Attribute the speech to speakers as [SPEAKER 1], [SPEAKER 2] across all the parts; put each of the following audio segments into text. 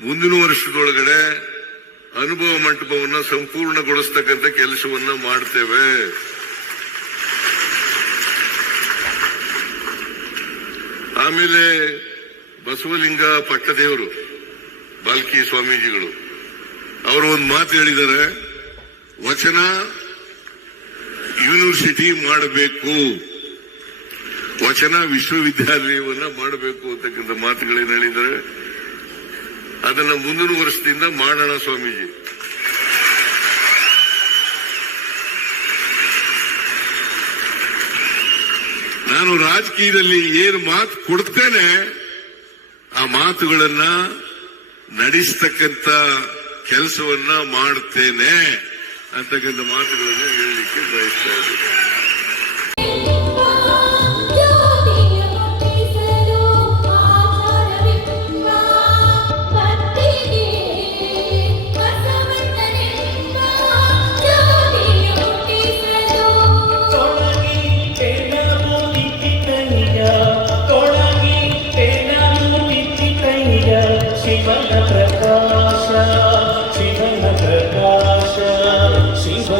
[SPEAKER 1] ಮುಂದಿನ ವರ್ಷದೊಳಗಡೆ ಅನುಭವ ಮಂಟಪವನ್ನ ಸಂಪೂರ್ಣಗೊಳಿಸ್ತಕ್ಕಂಥ ಕೆಲಸವನ್ನ ಮಾಡ್ತೇವೆ. ಆಮೇಲೆ ಬಸವಲಿಂಗ ಪಟ್ಟದೇವರು, ಬಾಲ್ಕಿ ಸ್ವಾಮೀಜಿಗಳು, ಅವರು ಒಂದು ಮಾತು ಹೇಳಿದ್ದಾರೆ. ವಚನ ಯೂನಿವರ್ಸಿಟಿ ಮಾಡಬೇಕು. ವಚನ ವಿಶ್ವವಿದ್ಯಾಲಯವನ್ನ ಮಾಡಬೇಕು ಅಂತಕ್ಕಂಥ ಮಾತುಗಳೇನು ಹೇಳಿದ್ದಾರೆ. ಅದನ್ನ ಮುಂದಿನ ವರ್ಷದಿಂದ ಮಾಡೋಣ ಸ್ವಾಮೀಜಿ. ನಾನು ರಾಜಕೀಯದಲ್ಲಿ ಏನು ಮಾತು ಕೊಡ್ತೇನೆ, ಆ ಮಾತುಗಳನ್ನ ನಡೆಸ್ತಕ್ಕಂತ ಕೆಲಸವನ್ನ ಮಾಡ್ತೇನೆ ಅಂತಕ್ಕಂಥ ಮಾತುಗಳನ್ನು ಹೇಳಲಿಕ್ಕೆ ಬಯಸ್ತಾ ಇದ್ದೀನಿ.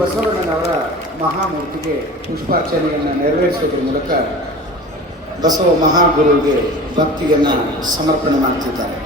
[SPEAKER 2] ಬಸವಣ್ಣನವರ ಮಹಾಮೂರ್ತಿಗೆ ಪುಷ್ಪಾರ್ಚನೆಯನ್ನು ನೆರವೇರಿಸುವುದರ ಮೂಲಕ ಬಸವ ಮಹಾಗುರುವಿಗೆ ಭಕ್ತಿಯನ್ನು ಸಮರ್ಪಣೆ ಮಾಡ್ತಿದ್ದಾರೆ.